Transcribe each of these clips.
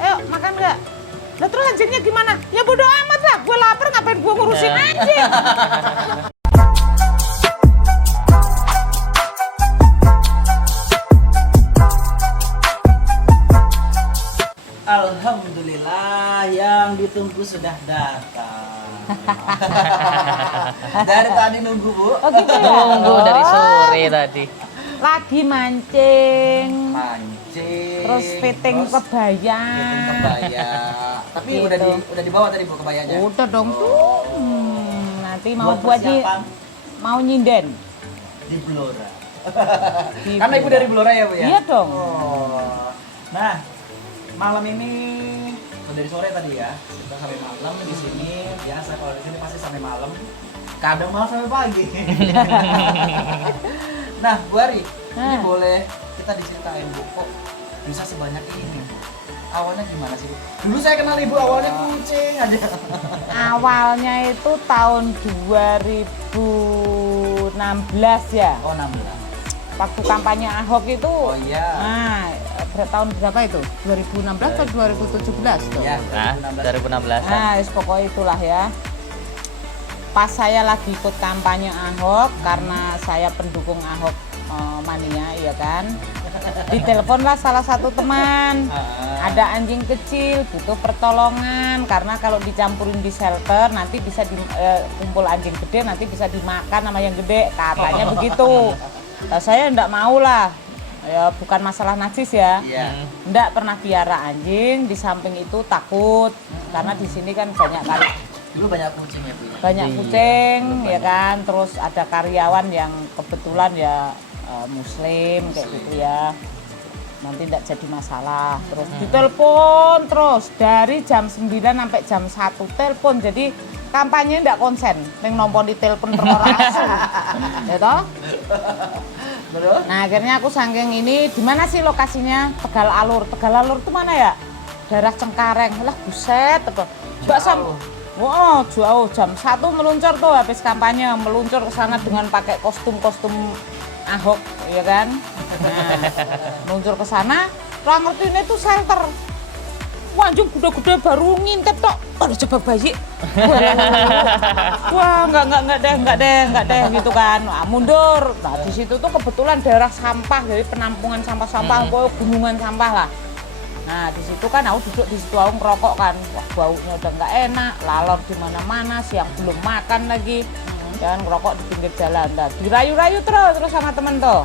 Ayo makan nggak? Lah terus anjingnya gimana? Ya bodo amat lah, gue lapar ngapain gue ngurusin anjing. Alhamdulillah yang ditunggu sudah datang. Dari tadi nunggu, Bu. Oh gitu ya? Nunggu dari sore tadi. Lagi mancing. Mancing. Terus fitting kebaya. Fitting kebaya. Tapi Gitu. udah dibawa tadi, Bu, kebayanya. Udah dong tuh. Nanti mau Buat buat persiapan mau nyinden. di Blora. Di Karena Ibu dari Blora ya, Bu ya? Iya dong. Oh. Nah, malam ini dari sore tadi ya, kita sampai malam di sini. Biasa kalau di sini pasti sampai malam. Kadang malah sampai pagi. Nah, Bu Ari, ini boleh kita diceritain, Bu, kok bisa sebanyak ini, Bu? Awalnya gimana sih, Bu? Dulu saya kenal Ibu awalnya kucing aja. Awalnya itu tahun 2016 ya. Oh, 16. Waktu kampanye Ahok itu. Oh iya. Nah, tahun berapa itu? 2016 atau 2017 tuh? Iya, Nah, 2016. 2016. Nah, pokoknya itulah ya. Pas saya lagi ikut kampanye Ahok, karena saya pendukung Ahok mania, ya kan. Diteleponlah salah satu teman. Ada anjing kecil, butuh pertolongan. Karena kalau dicampurin di shelter, nanti bisa kumpul anjing gede, nanti bisa dimakan sama yang gede. Katanya begitu. Nah, saya enggak mau lah. Ya, bukan masalah najis ya. Iya. Enggak pernah piara anjing, di samping itu takut karena di sini kan banyak kali Dulu banyak kucing ya, Bu ya? banyak Iya, kucing betul ya banyak. kan, terus ada karyawan yang kebetulan ya muslim kayak gitu ya. Nanti enggak jadi masalah. Terus ditelepon terus dari jam 9 sampai jam 1 telepon. Jadi kampanye enggak konsen, ning nomor di telepon terorasi. Ya toh? Terus? Nah akhirnya aku saking ini, di mana sih lokasinya? Tegal Alur. Tegal Alur itu mana ya? Daerah Cengkareng. Lah buset. Mbak Sam. Wow, jauh jam 1 meluncur tuh habis kampanye, meluncur ke sana dengan pakai kostum-kostum Ahok, ya kan? Nah, meluncur ke sana, lah ngerti ini tuh shelter. Wah, anjing kuda-kuda baru ngintip tok. Aduh, coba bayi. Wah, enggak deh gitu kan. Nah, mundur. Nah, di situ tuh kebetulan daerah sampah, jadi penampungan sampah-sampah, gunungan sampah lah. Nah, di situ kan aku duduk di situ, aku ngerokok kan. Wah, baunya udah enggak enak, lalor di mana-mana, siang belum makan lagi. Dan ngerokok di pinggir jalan. Nah, dirayu-rayu terus sama temen tuh.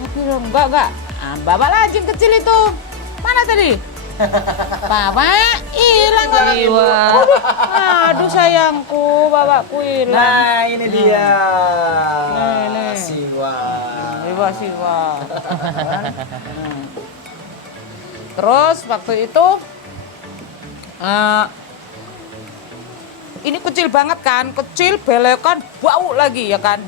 Tapi enggak. Ah, bawa anjing kecil itu. Mana tadi? Papa hilang lagi. Aduh sayangku, bapakku hilang. Nah, ini dia. Nih. Siwa. Terus waktu itu ini kecil banget kan, kecil belekan bau lagi ya kan.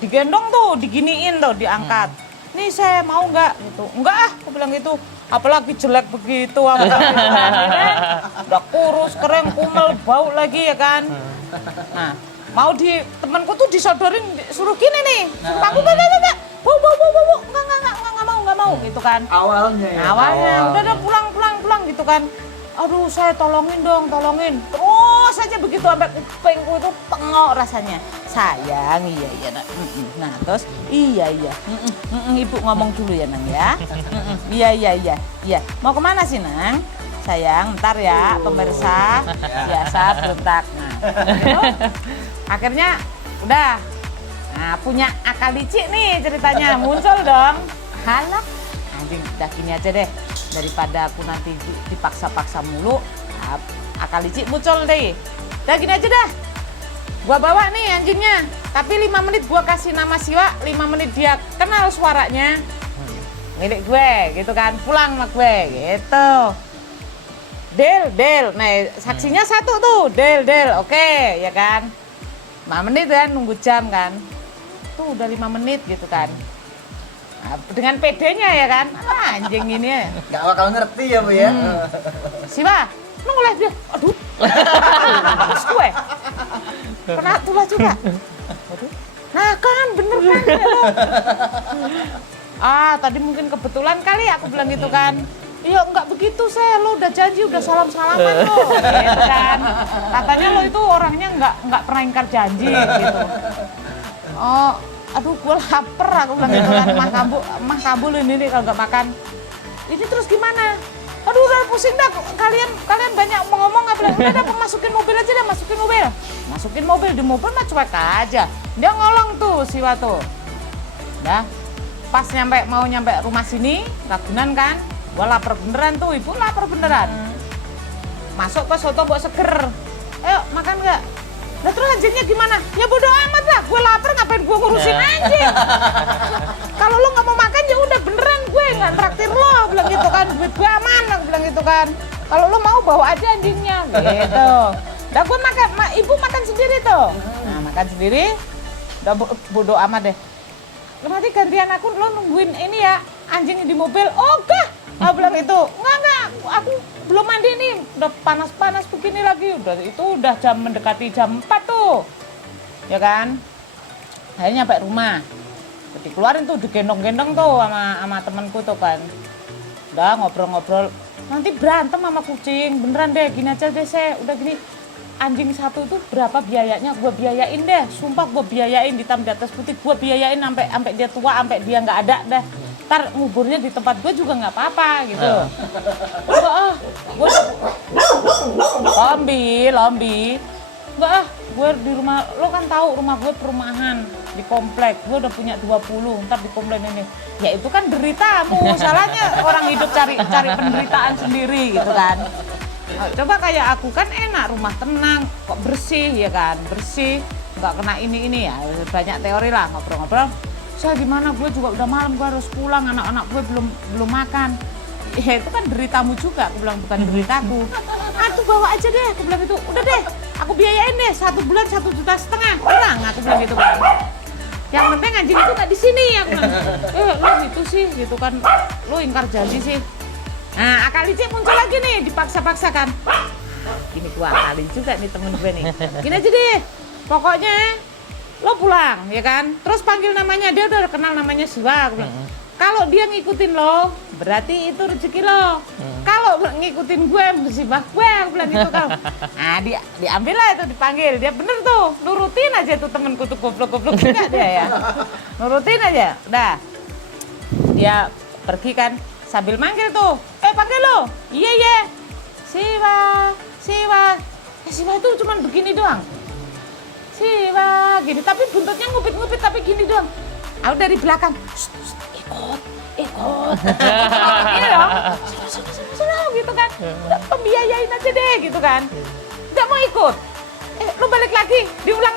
Digendong tuh, diginiin tuh, diangkat. Nih saya mau nggak gitu. Enggak ah, aku bilang gitu. Apalagi jelek begitu, udah kurus, kering, kumel, bau lagi ya kan. Nah, mau temanku tuh disodorin, suruh gini nih, suruh aku enggak, bau, enggak mau gitu kan. Awalnya ya? Awalnya, udah pulang gitu kan. Aduh, saya tolongin. Terus aja begitu sampai kupingku itu pengok rasanya. Sayang, iya nak. Nah, terus iya. Ibu ngomong dulu ya Nang ya. Iya. Mau kemana sih Nang? Sayang, ntar ya pemirsa. Biasa berontak. Nah, gitu. Akhirnya udah. Nah, punya akal licik nih ceritanya. Muncul dong. Halah, anjing udah gini aja deh. Daripada aku nanti dipaksa-paksa mulu, nah, akal licik muncul deh. Udah gini aja dah. Gua bawa nih anjingnya, tapi 5 menit gua kasih nama Siwa, 5 menit dia kenal suaranya. Milik gue, gitu kan, pulang sama gue, gitu. Del, nah saksinya satu tuh, Del, oke, ya kan. 5 menit kan, nunggu jam kan. Tuh udah 5 menit gitu kan. Nah, dengan pedenya ya kan, anjing ini ya. Gak bakal ngerti ya, Bu ya? Siwa, lu ngeliat dia, aduh. Terus gue, kena tulah juga. Aduh. Nah kan, bener kan. Ya, tadi mungkin kebetulan kali aku bilang gitu kan. Iya nggak begitu saya, lo udah janji, udah salam-salaman lo, gitu kan. Katanya lo itu orangnya nggak pernah ingkar janji gitu. Oh, aduh gue lapar, aku bilang gitu kan, mah kabul ini kalau nggak makan. Ini terus gimana? Aduh udah pusing dah, kalian banyak ngomong, aku bilang udah masukin mobil aja deh, masukin mobil, di mobil mah cuek aja. Dia ngolong tuh si Watu. Dah, pas mau nyampe rumah sini, Ragunan kan, gua lapar beneran tuh, ibu lapar beneran. Masuk ke soto buat seger, ayo makan nggak? Nah terus anjingnya gimana? Ya bodo amat lah, gue lapar ngapain gue ngurusin anjing? Kalau lo nggak mau makan ya udah beneran gue nggak traktir lo, bilang gitu kan, duit gue aman, aku bilang gitu kan. Kalau lo mau bawa aja anjingnya, gitu. Udah gue makan, ibu makan sendiri tuh. Nah makan sendiri, udah bodo amat deh. Nanti gantian aku lo nungguin ini ya, anjing di mobil. Oh enggak, aku bilang itu, enggak, aku belum mandi nih, udah panas-panas begini lagi, udah jam mendekati jam 4 tuh, ya kan? Akhirnya nyampe rumah, dikeluarin tuh, digendong-gendong tuh sama temenku tuh kan, udah ngobrol-ngobrol, nanti berantem sama kucing, beneran deh, gini aja deh saya, udah gini, anjing satu tuh berapa biayanya, gue biayain deh, sumpah gue biayain, hitam di atas putih, gue biayain sampai dia tua, sampai dia nggak ada deh. Ntar nguburnya di tempat gue juga nggak apa-apa gitu. Gue lombi. Enggak gue di rumah, lo kan tahu rumah gue perumahan di komplek, gue udah punya 20, ntar di komplek ini. Ya itu kan deritamu, salahnya orang hidup cari penderitaan sendiri gitu kan. Coba kayak aku kan enak, rumah tenang, kok bersih ya kan, bersih, nggak kena ini ya, banyak teori lah ngobrol-ngobrol. Saya gimana, gue juga udah malam, gue harus pulang, anak-anak gue belum makan. Ya itu kan deritamu juga, aku bilang bukan deritaku. Tuh bawa aja deh, aku bilang itu, udah deh, aku biayain deh 1 bulan 1,5 juta, kurang, aku bilang gitu kan. Yang penting anjing itu nggak di sini, aku bilang. Lo gitu sih, gitu kan, lo ingkar janji sih. Nah, akal licik muncul lagi nih, dipaksa-paksa kan. Ini gua akali juga nih temen gue nih. Gini aja deh, pokoknya lo pulang, ya kan? Terus panggil namanya, dia udah kenal namanya Siwa. Aku bilang, kalau dia ngikutin lo, berarti itu rezeki lo. Kalau ngikutin gue, musibah gue, aku bilang gitu kan. Nah, diambil lah itu, dipanggil. Dia bener tuh, nurutin aja tuh temenku tuh goblok-goblok juga dia ya. Nurutin aja, udah. Dia pergi kan, sambil manggil tuh, panggil lo, iya, Siwa. Siwa tuh cuman begini doang. Siwa, gini, tapi buntutnya ngupit-ngupit, tapi gini doang. Aku dari belakang, ikut. Iya dong, suruh gitu kan. Udah pembiayain aja deh gitu kan. Nggak mau ikut. Lu balik lagi, diulang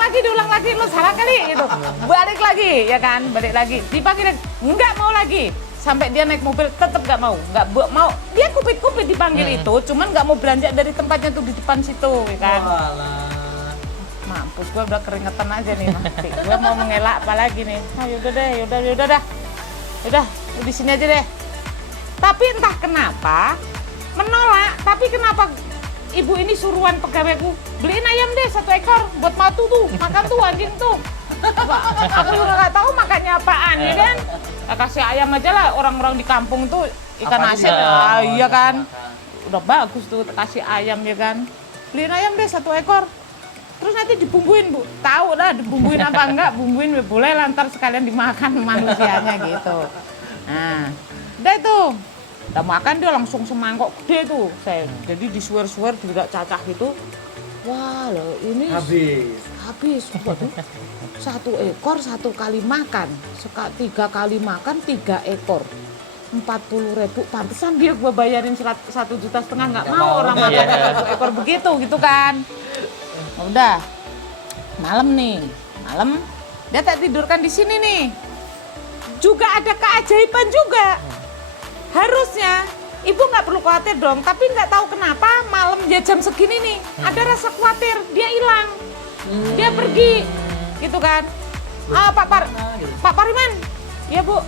lagi, lu salah kali gitu. Balik lagi, ya kan, balik lagi. Dipanggil, nggak mau lagi. Sampai dia naik mobil tetap nggak mau. Dia kupit-kupit dipanggil itu, cuman nggak mau beranjak dari tempatnya tuh di depan situ, ya kan. Mampus, gue udah keringetan aja nih, mati. Gue mau mengelak apalagi nih. Yaudah, di sini aja deh. Tapi entah kenapa menolak. Tapi kenapa ibu ini suruhan pegawaiku beliin ayam deh 1 ekor buat matu tuh, makan tuh anjing tuh. Aku juga nggak tahu makannya apaan ya kan. Kasih ayam aja lah, orang-orang di kampung tuh ikan asin. Iya kan. Udah bagus tuh kasih ayam ya kan. Beliin ayam deh 1 ekor. Terus nanti dibumbuin, Bu. Tahu lah dibumbuin apa enggak, bumbuin boleh lah, ntar sekalian dimakan manusianya gitu. Nah, udah itu. Udah makan dia langsung semangkok gede tuh. Jadi disuwer-suwer juga cacah gitu. Wah, loh ini habis. Waduh. 1 ekor 1 kali makan. 3 kali makan 3 ekor. 40.000, pantesan dia gua bayarin 1,5 juta, nggak mau orang makan 1 ekor begitu gitu kan. Udah malam dia tak tidurkan di sini nih. Juga ada keajaiban juga. Harusnya ibu nggak perlu khawatir dong, tapi nggak tahu kenapa malam ya jam segini nih ada rasa khawatir, dia hilang, dia pergi gitu kan. Pak Pariman, ya Bu,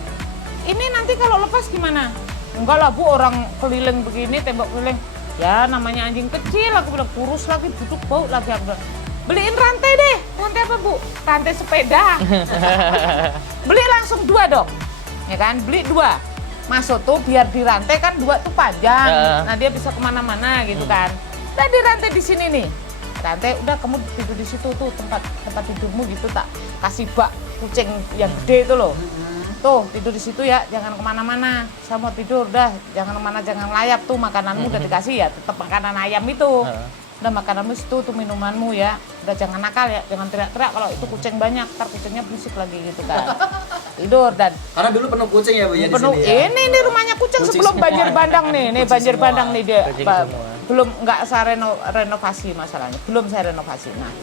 ini nanti kalau lepas gimana? Enggak lah Bu, orang keliling begini, tembok keliling. Ya namanya anjing kecil, aku bilang kurus lagi, duduk bau lagi, aku bilang beliin rantai deh. Rantai apa Bu? Rantai sepeda. Beli langsung 2 dong, ya kan, beli 2. masuk tuh biar dirantai kan 2 tuh panjang. Heeh. Nah dia bisa kemana-mana gitu kan. Nah dirantai di sini nih. Rantai udah kamu tidur di situ tuh tempat tidurmu gitu tak kasih bak kucing yang gede itu loh. Tuh tidur di situ ya, jangan kemana-mana. Saya mau tidur, dah jangan kemana, jangan layap tuh makananmu udah dikasih ya, tetap makanan ayam itu. Udah makananmu situ tuh minumanmu ya, udah jangan nakal ya, jangan teriak-teriak kalau itu kucing banyak, ntar kucingnya berisik lagi gitu kan. Tidur dan Karena dulu penuh kucing ya Bu ya di penuh sini ya. ini rumahnya kucing Kucing sebelum semua. banjir bandang nih Kucing banjir semua. bandang nih dia Kucing semua. belum nggak saya renovasi masalahnya, belum saya renovasi. Nah,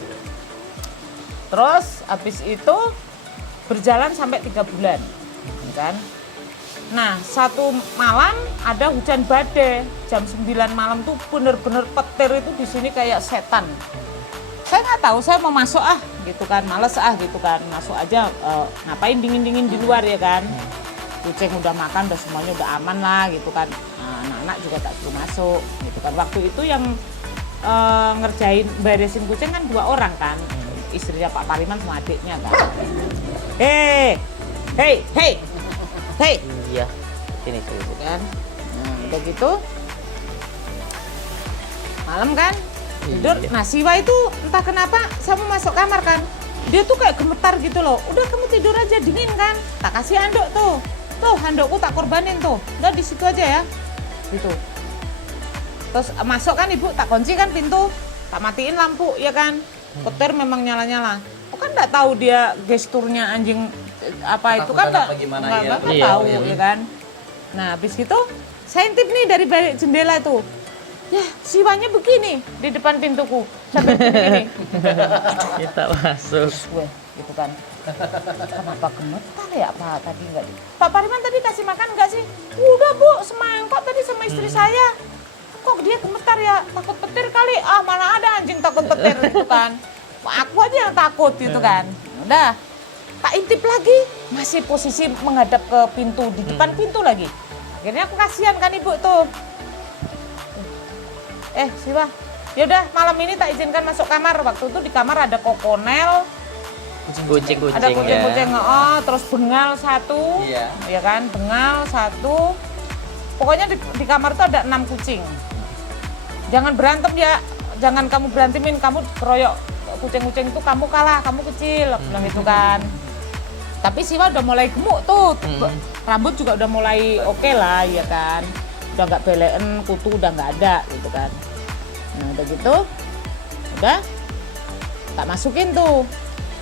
terus habis itu berjalan sampai 3 bulan, kan? Nah, satu malam ada hujan badai, jam 9 malam tuh bener-bener petir itu di sini kayak setan. Saya nggak tahu, saya mau masuk gitu kan, males gitu kan, masuk aja ngapain dingin-dingin di luar ya kan. Kucing udah makan, udah semuanya udah aman lah gitu kan. Nah, anak-anak juga tak suruh masuk gitu kan. Waktu itu yang ngerjain beresin kucing kan 2 orang kan, istrinya Pak Pariman sama adiknya kan. Hei. Iya. Sini sini. Kan. Nah, udah gitu. Malam kan tidur. Iya. Nah, Siwa itu entah kenapa saya mau masuk kamar kan. Dia tuh kayak gemetar gitu loh. Udah kamu tidur aja, dingin kan. Tak kasih handuk tuh. Tuh, handukku tak korbanin tuh. Udah di situ aja ya. Gitu. Terus masuk kan Ibu, tak kunci kan pintu. Tak matiin lampu ya kan. Petir memang nyala-nyala. Aku kan enggak tahu dia gesturnya anjing apa itu kan Ketakutan apa gimana ya. nggak Iya, tahu iya. ya kan. Nah, habis gitu saya intip nih dari balik jendela tuh. Ya, siwanya begini di depan pintuku. Sampai begini. Kita masuk. Gue gitu kan. Kenapa gemetar ya Pak tadi enggak? Pak Pariman tadi kasih makan enggak sih? Udah Bu, semangkok tadi sama istri saya. Kok dia gemetar ya? Takut petir kali. Ah, mana ada anjing takut petir gitu kan. Aku aja yang takut gitu kan. Udah. Tak intip lagi, masih posisi menghadap ke pintu, di depan pintu lagi. Akhirnya aku kasihan kan Ibu tuh. Siwa, yaudah malam ini tak izinkan masuk kamar. Waktu itu di kamar ada kokonel, Kucing-kucing ada kucing-kucing, ya. terus bengal 1, Iya. ya kan, bengal 1. Pokoknya di kamar itu ada 6 kucing. Jangan berantem ya, jangan kamu berantemin, kamu keroyok kucing-kucing itu kamu kalah, kamu kecil, aku bilang gitu kan. Tapi Siwa udah mulai gemuk tuh, rambut juga udah mulai oke lah, ya kan. Udah nggak belen, kutu udah nggak ada gitu kan. Nah udah gitu, udah tak masukin tuh,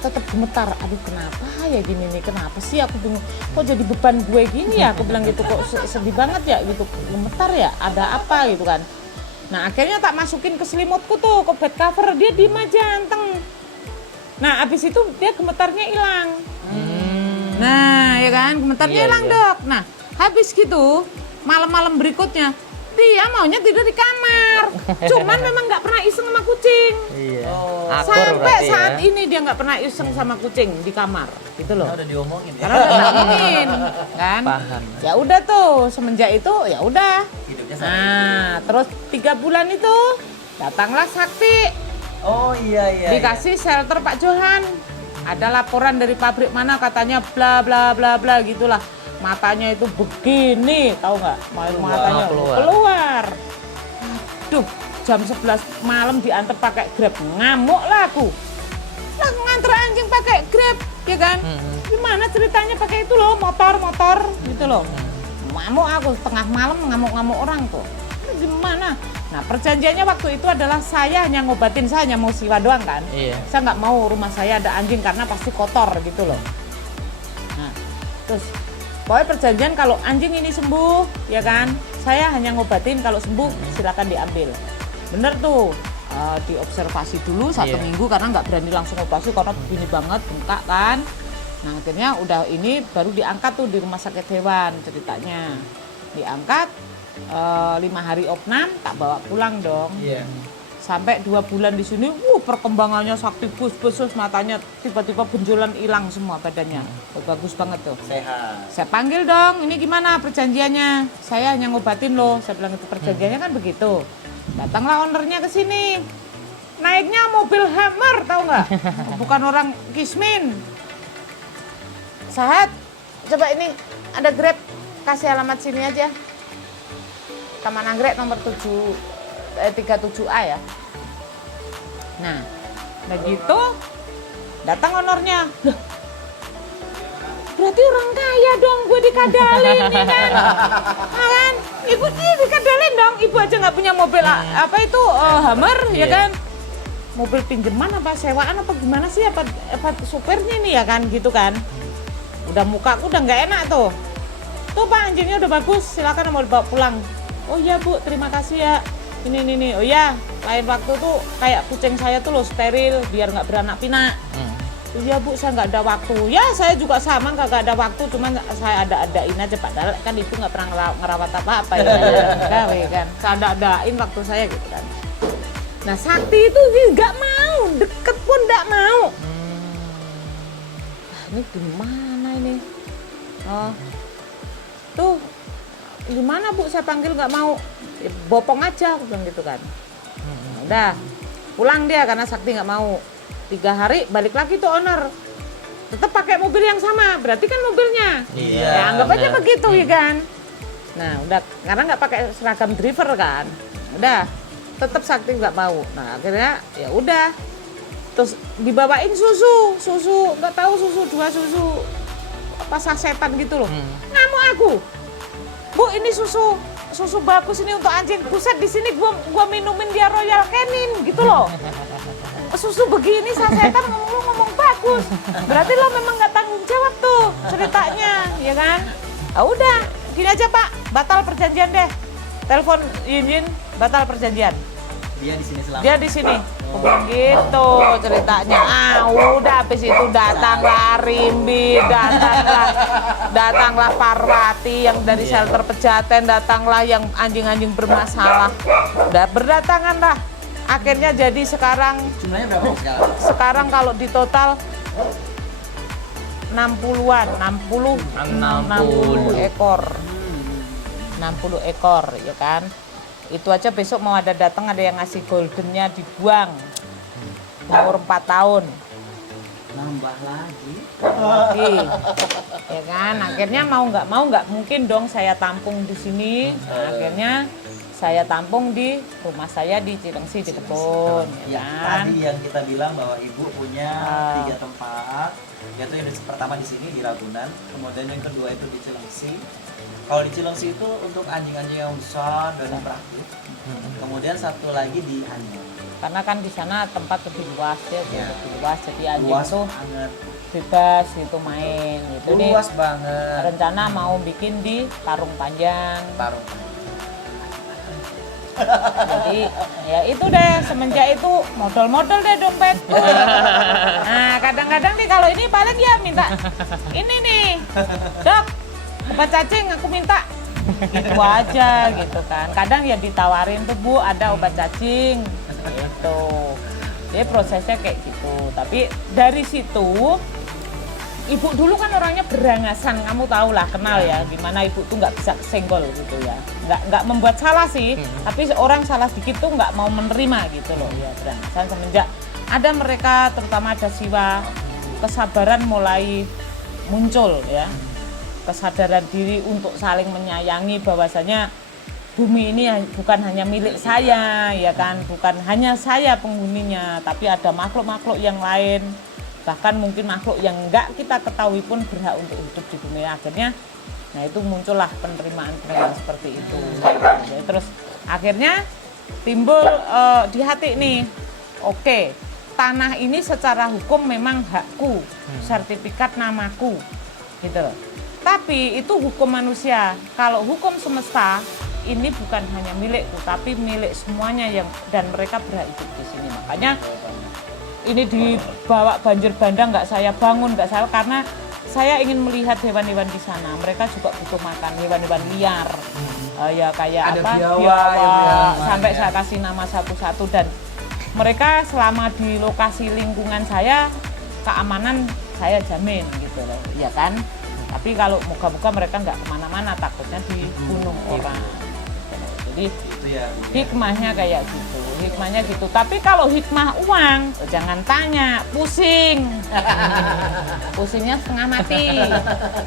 tetap gemetar. Aduh kenapa ya gini nih, kenapa sih aku bingung, kok jadi beban gue gini ya, aku bilang gitu, kok sedih banget ya gitu, gemetar ya, ada apa gitu kan. Nah akhirnya tak masukin ke selimutku tuh, ke bed cover, dia diem aja anteng. Nah abis itu dia gemetarnya hilang. Nah ya kan, gemetarnya Iya, hilang iya. Dok. Nah habis gitu, malam-malam berikutnya, dia maunya tidur di kamar. Cuman memang nggak pernah iseng sama kucing. Iya. Oh. Akur Sampai berarti saat ya. ini dia nggak pernah iseng sama kucing di kamar, gitu loh. Karena udah diomongin ya. Karena udah ngomongin, kan? Paham. Ya udah tuh, semenjak itu ya udah. Hidupnya sama. Nah, terus 3 bulan itu datanglah Sakti, Oh iya. dikasih shelter Pak Johan. Ada laporan dari pabrik mana katanya bla bla bla bla gitulah. Matanya itu begini, tahu nggak? Matanya keluar. Aduh, jam 11 malam diantar pakai Grab, ngamuk lah aku. Lah nganter anjing pakai Grab, ya kan? Gimana ceritanya pakai itu loh, motor gitu loh. Ngamuk aku tengah malam ngamuk-ngamuk orang tuh. Ini gimana? Nah perjanjiannya waktu itu adalah saya hanya ngobatin, saya hanya mau Siwa doang kan. Iya. Saya nggak mau rumah saya ada anjing karena pasti kotor gitu loh. Nah terus pokoknya perjanjian kalau anjing ini sembuh ya kan, saya hanya ngobatin, kalau sembuh silakan diambil. Bener tuh, diobservasi dulu 1 Iya. minggu karena nggak berani langsung operasi karena begini banget, bengkak kan. Nah akhirnya udah ini baru diangkat tuh di rumah sakit hewan ceritanya. Diangkat 5 hari opnam, tak bawa pulang dong. Iya. Sampai 2 bulan di sini, perkembangannya Sakti bus, matanya tiba-tiba benjolan hilang semua badannya. Bagus banget tuh. Sehat. Saya panggil dong, ini gimana perjanjiannya? Saya hanya ngobatin loh, saya bilang itu perjanjiannya kan begitu. Datanglah ownernya ke sini. Naiknya mobil Hammer, tahu nggak? Bukan orang Kismin. Sahat, coba ini ada Grab kasih alamat sini aja. Taman Anggrek nomor 37A ya. Nah, begitu datang honornya. Loh, berarti orang kaya dong gue dikadalin nih kan. Kan? Ibu ini dikadalin dong. Ibu aja nggak punya mobil apa itu Hummer ya kan. Mobil pinjaman apa sewaan apa gimana sih apa supirnya nih ya kan gitu kan. Udah mukaku udah nggak enak tuh. Tuh Pak anjingnya udah bagus, silakan mau dibawa pulang. Oh iya Bu, terima kasih ya. Ini. Oh iya, lain waktu tuh kayak kucing saya tuh loh steril biar nggak beranak pinak. Iya Bu, saya nggak ada waktu. Ya saya juga sama nggak ada waktu, cuman saya ada-adain aja padahal kan ibu nggak pernah ngerawat apa-apa ya. Gawe kan, saya ada-adain waktu saya gitu kan. Nah Sakti itu nggak mau, deket pun nggak mau. Ini gimana ini? Oh, tuh gimana Bu, saya panggil nggak mau. Ya, bopong aja, aku bilang gitu kan. Udah, pulang dia karena Sakti nggak mau. 3 hari balik lagi tuh owner. Tetap pakai mobil yang sama, berarti kan mobilnya. Iya. Ya, anggap aja begitu ya kan. Nah udah, karena nggak pakai seragam driver kan. Udah, tetap Sakti nggak mau. Nah akhirnya ya udah. Terus dibawain susu, nggak tahu susu 2 susu apa sasetan gitu loh. Ngamuk aku. Bu ini susu bagus ini untuk anjing. Buset di sini gua minumin dia Royal Canin gitu loh. Susu begini sasetan ngomong bagus. Berarti lo memang nggak tanggung jawab tuh ceritanya, ya kan? Ah udah, gini aja Pak, batal perjanjian deh. Telepon Yinyin, batal perjanjian. Dia di sini selama. Dia di sini. Begitu ceritanya. Udah habis itu datanglah Rimbi, datanglah Parwati yang dari shelter Pejaten, datanglah yang anjing-anjing bermasalah. Udah berdatangan lah. Akhirnya jadi sekarang Jumlahnya berapa sekarang? sekarang kalau di total 60-an, 60 ekor. 60 ekor ya kan. Itu aja besok mau ada datang ada yang ngasih goldennya dibuang. Umur 4 tahun. Nambah lagi. Ya kan, akhirnya mau nggak mungkin dong saya tampung di sini. Nah, akhirnya saya tampung di rumah saya di Cilengsi di kebun, ya kan. Tadi yang kita bilang bahwa ibu punya 3 tempat, yaitu yang pertama di sini di Ragunan, kemudian yang kedua itu di Cilengsi. Kalau di Cilengsi itu untuk anjing-anjing yang besar dan beraktif. Kemudian satu lagi di Anyar. Karena kan di sana tempat lebih luas ya, lebih luas jadi anjing Luas tuh banget. bebas gitu main gitu nih. Luas banget. Rencana mau bikin di Parung Panjang. Parung. Jadi ya itu deh semenjak itu modal deh dompetku. Nah kadang-kadang nih kalau ini paling ya minta ini nih Dok obat cacing aku minta gitu aja gitu kan. Kadang ya ditawarin tuh Bu ada obat cacing gitu. Jadi prosesnya kayak gitu. Tapi dari situ ibu dulu kan orangnya berangasan, kamu tahu lah, kenal ya, gimana ibu tuh nggak bisa kesenggol gitu ya, nggak membuat salah sih, tapi orang salah dikit tuh nggak mau menerima gitu loh ya, berangasan. Semenjak ada mereka, terutama ada Siwa, kesabaran mulai muncul ya, kesadaran diri untuk saling menyayangi bahwasanya bumi ini bukan hanya milik saya ya kan, bukan hanya saya penghuninya, tapi ada makhluk-makhluk yang lain. Bahkan mungkin makhluk yang enggak kita ketahui pun berhak untuk hidup di bumi. Akhirnya, nah itu muncullah penerimaan seperti itu. Jadi, terus akhirnya timbul di hati nih, oke, tanah ini secara hukum memang hakku, sertifikat namaku, gitu. Tapi itu hukum manusia. Kalau hukum semesta ini bukan hanya milikku, tapi milik semuanya yang dan mereka berhak hidup di sini. Makanya ini dibawa banjir bandang nggak saya bangun, nggak saya, karena saya ingin melihat hewan-hewan di sana. Mereka juga butuh makan, hewan-hewan liar, ya kayak ada apa biawak, sampai saya kasih nama satu-satu, dan mereka selama di lokasi lingkungan saya keamanan saya jamin gitu loh, ya kan. Tapi kalau moga-moga mereka nggak kemana-mana, takutnya dibunuh orang. Jadi gitu ya. Bu, ya. Hikmahnya kayak gitu, hikmahnya gitu. Tapi kalau hikmah uang, jangan tanya, pusing. Pusingnya setengah mati.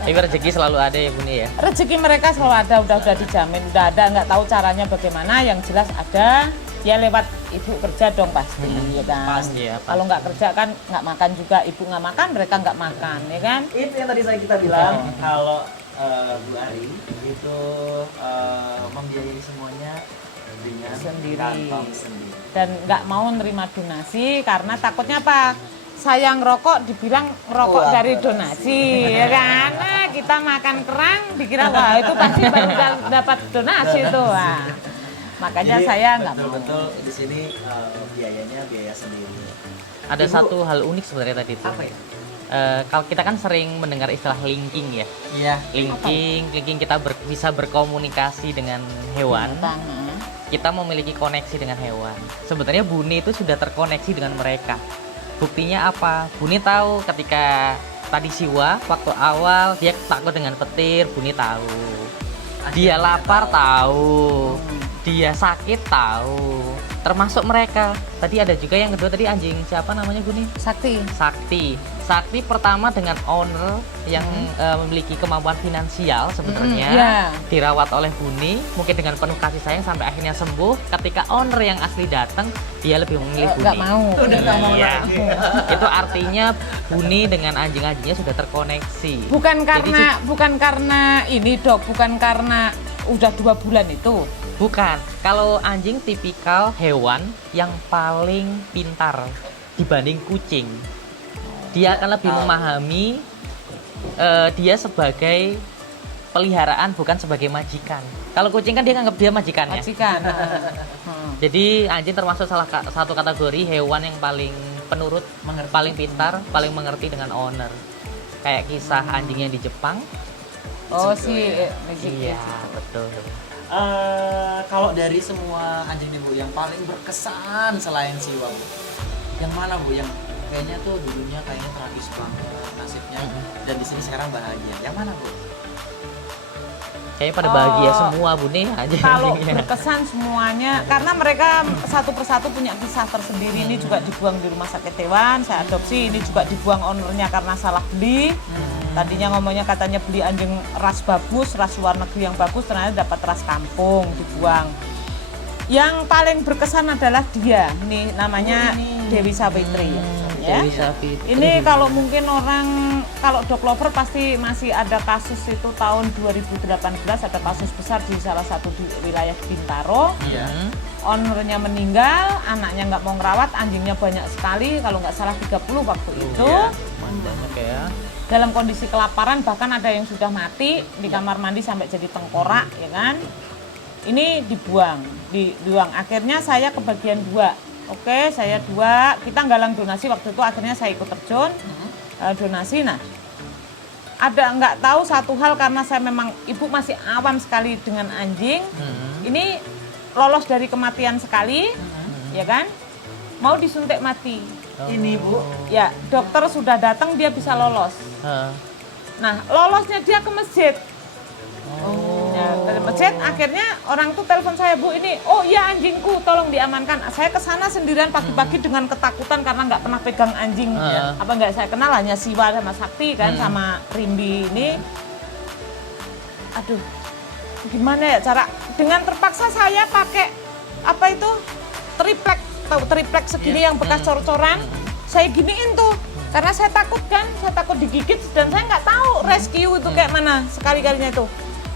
Tapi rezeki selalu ada ya Buni ya. Rezeki mereka selalu ada, udah dijamin, udah ada. Nggak tahu caranya bagaimana, yang jelas ada. Ya lewat ibu kerja dong pasti, ya kan. Pasti ya. Kalau nggak kerja kan nggak makan juga, ibu nggak makan, mereka nggak makan, ya kan. Itu yang tadi kita bilang kalau Bu Ari itu membiayai semuanya dengan Sendiri. kantong sendiri. Dan nggak mau nerima donasi karena takutnya apa? Saya ngerokok dibilang ngerokok Wah, dari donasi, ya kan? Nah, kita makan kerang dikira wah itu pasti baru dapat donasi itu. Wah. Makanya Jadi, saya nggak mau. betul-betul di sini biayanya biaya sendiri. Ada Ibu, satu hal unik sebenarnya tadi itu. apa ya? Kalau kita kan sering mendengar istilah linking ya. Iya. Linking kita bisa berkomunikasi dengan hewan. Tangan. Kita memiliki koneksi dengan hewan. Sebenarnya Buni itu sudah terkoneksi dengan mereka. Buktinya apa? Buni tahu ketika tadi Siwa waktu awal dia takut dengan petir, Buni tahu. Dia lapar tahu. Dia sakit tahu. Termasuk mereka. Tadi ada juga yang kedua tadi anjing siapa namanya Buni? Sakti. Sakti pertama dengan owner yang memiliki kemampuan finansial sebenarnya, Iya. dirawat oleh Buni mungkin dengan penuh kasih sayang sampai akhirnya sembuh. Ketika owner yang asli datang, dia lebih memilih Buni. Nggak mau. Udah nggak mau Iya. lagi. Itu artinya Buni dengan anjing-anjingnya sudah terkoneksi. Bukan karena ini dok, bukan karena udah 2 bulan itu. Bukan. Kalau anjing tipikal hewan yang paling pintar dibanding kucing. Dia akan lebih memahami dia sebagai peliharaan bukan sebagai majikan. Kalau kucing kan dia nganggap dia majikannya. Majikan. Jadi anjing termasuk salah satu kategori hewan yang paling penurut, Mengerti. paling pintar, paling mengerti dengan owner. Kayak kisah anjing yang di Jepang. Oh Gitu si ya. Magic Iya, Magic. betul. Kalau dari semua anjing nih Bu, yang paling berkesan selain Siwa Bu, yang mana Bu yang kayaknya tuh dulunya kayaknya tragis banget nasibnya dan di sini sekarang bahagia? Yang mana Bu? Kayaknya pada bahagia Oh, semua Buni anjing. Kalau berkesan semuanya, karena mereka satu persatu punya kisah tersendiri. Ini juga dibuang di rumah sakit hewan, saya adopsi. Ini juga dibuang ownernya karena salah beli. Tadinya ngomongnya katanya beli anjing ras bagus, ras luar negeri yang bagus, ternyata dapat ras kampung, dibuang. Yang paling berkesan adalah dia, ini namanya Dewi Savitri. Ya. Dewi Savitri. Ini kalau mungkin orang, kalau dog lover pasti masih ada kasus itu tahun 2018 ada kasus besar di salah satu di wilayah Bintaro. Iya. Ownernya meninggal, anaknya nggak mau ngerawat, anjingnya banyak sekali, kalau nggak salah 30 waktu itu. Iya. Banyak ya. Dalam kondisi kelaparan, bahkan ada yang sudah mati di kamar mandi sampai jadi tengkorak, ya kan. Ini dibuang. Akhirnya saya kebagian 2. Oke, saya 2, kita galang donasi waktu itu, akhirnya saya ikut terjun donasi. Nah, ada nggak tahu satu hal karena saya memang ibu masih awam sekali dengan anjing. Ini lolos dari kematian sekali, ya kan? Mau disuntik mati. Ini Bu. Ya, dokter sudah datang dia bisa lolos. Nah, lolosnya dia ke masjid. Ya, dari masjid akhirnya orang tuh telepon saya, Bu, ini oh iya anjingku tolong diamankan. Saya ke sana sendirian pagi-pagi dengan ketakutan karena nggak pernah pegang anjing. Apa nggak saya kenal, hanya Siwa sama Sakti kan sama Rimbi ini. Aduh, gimana ya cara, dengan terpaksa saya pakai apa itu triplek, tahu triplek segini yang bekas cor-coran, saya giniin tuh. Karena saya takut kan, saya takut digigit dan saya nggak tahu rescue itu kayak mana sekali-kalinya itu.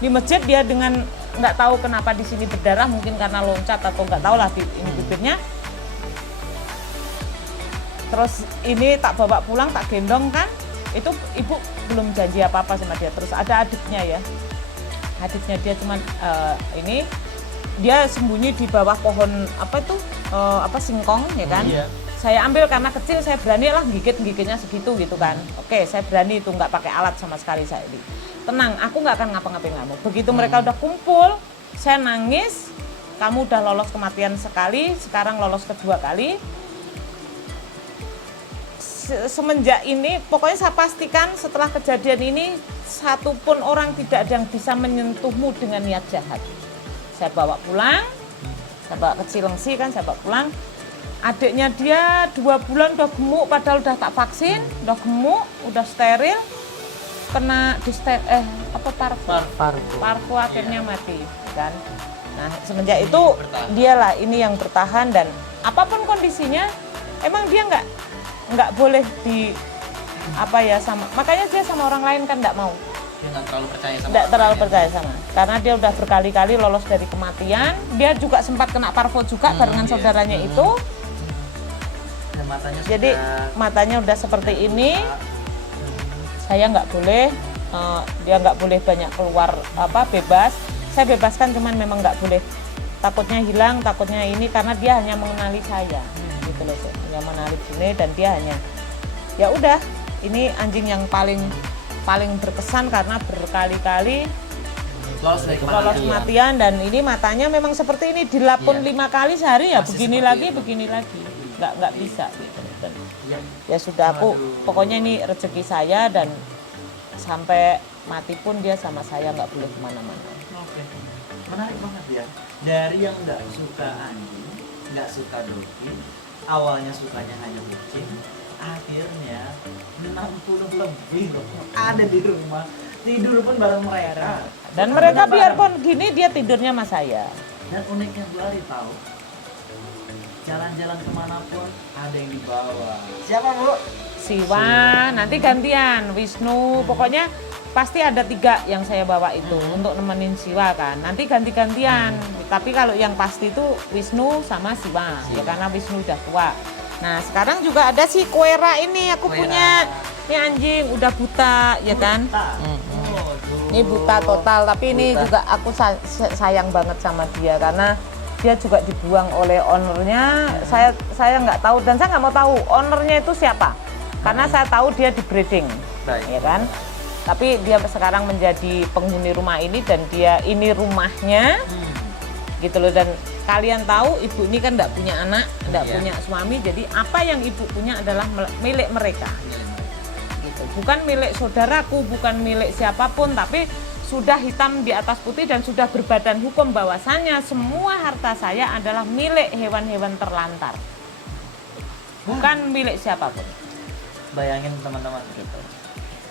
Di masjid dia dengan nggak tahu kenapa di sini berdarah, mungkin karena loncat atau nggak tahu lah di ini bibirnya. Terus ini tak bawa pulang, tak gendong kan, itu ibu belum janji apa-apa sama dia. Terus ada adiknya ya, adiknya dia cuman ini dia sembunyi di bawah pohon apa itu singkong ya kan. Iya. Saya ambil karena kecil, saya berani lah gigitnya segitu gitu kan. Oke, saya berani itu nggak pakai alat sama sekali saya ini. Tenang, aku nggak akan ngapa-ngapain kamu. Begitu mereka udah kumpul, saya nangis. Kamu udah lolos kematian sekali, sekarang lolos kedua kali. Semenjak ini, pokoknya saya pastikan setelah kejadian ini, satupun orang tidak ada yang bisa menyentuhmu dengan niat jahat. Saya bawa pulang, saya bawa ke Cilengsi kan, saya bawa pulang. Adiknya dia 2 bulan udah gemuk, padahal udah tak vaksin, udah gemuk, udah steril, kena parvo akhirnya mati kan. Nah semenjak itu dialah ini yang bertahan, dan apapun kondisinya emang dia nggak boleh di sama, makanya dia sama orang lain kan nggak mau. Dia nggak terlalu percaya sama Nggak terlalu percaya sama, karena dia udah berkali-kali lolos dari kematian. Dia juga sempat kena parvo juga barengan saudaranya itu. Dan matanya Jadi matanya udah seperti ini. Saya nggak boleh, dia nggak boleh banyak keluar bebas. Saya bebaskan, cuman memang nggak boleh. Takutnya hilang, takutnya ini, karena dia hanya mengenali saya, gitu loh. Hanya mengenali sini, dan dia hanya ya udah. Ini anjing yang paling berkesan karena berkali-kali lolos kematian, dan ini matanya memang seperti ini, dilapun 5 kali sehari ya, begini lagi, nggak bisa gitu. Dan ya sudah, aku pokoknya ini rezeki saya, dan sampai mati pun dia sama saya, nggak boleh kemana-mana. Oke, menarik banget ya. Dari yang nggak suka anjing, nggak suka dolphin, awalnya sukanya hanya kucing, akhirnya 60 lebih loh ada di rumah, tidur pun bareng mereka. Dan mereka biarpun gini, dia tidurnya sama saya. Dan uniknya Bu Ari tahu, jalan-jalan kemanapun ada yang dibawa. Siapa Bu? Siwa, nanti gantian, Wisnu, pokoknya pasti ada 3 yang saya bawa itu untuk nemenin Siwa kan. Nanti ganti-gantian. Tapi kalau yang pasti itu Wisnu sama Siwa, ya karena Wisnu udah tua. Nah sekarang juga ada si Koera ini, aku punya. Ini anjing udah buta, ya kan? Ini buta total, tapi ini juga aku sayang banget sama dia karena dia juga dibuang oleh ownernya. Saya nggak tahu, dan saya nggak mau tahu ownernya itu siapa, karena saya tahu dia di breeding, ya kan? Tapi dia sekarang menjadi penghuni rumah ini, dan dia ini rumahnya, gitu loh. Dan kalian tahu ibu ini kan nggak punya anak, nggak punya suami, jadi apa yang ibu punya adalah milik mereka. Gitu. Bukan milik saudaraku, bukan milik siapapun, tapi sudah hitam di atas putih dan sudah berbadan hukum bahwasannya semua harta saya adalah milik hewan-hewan terlantar, bukan milik siapapun. Bayangin teman-teman gitu,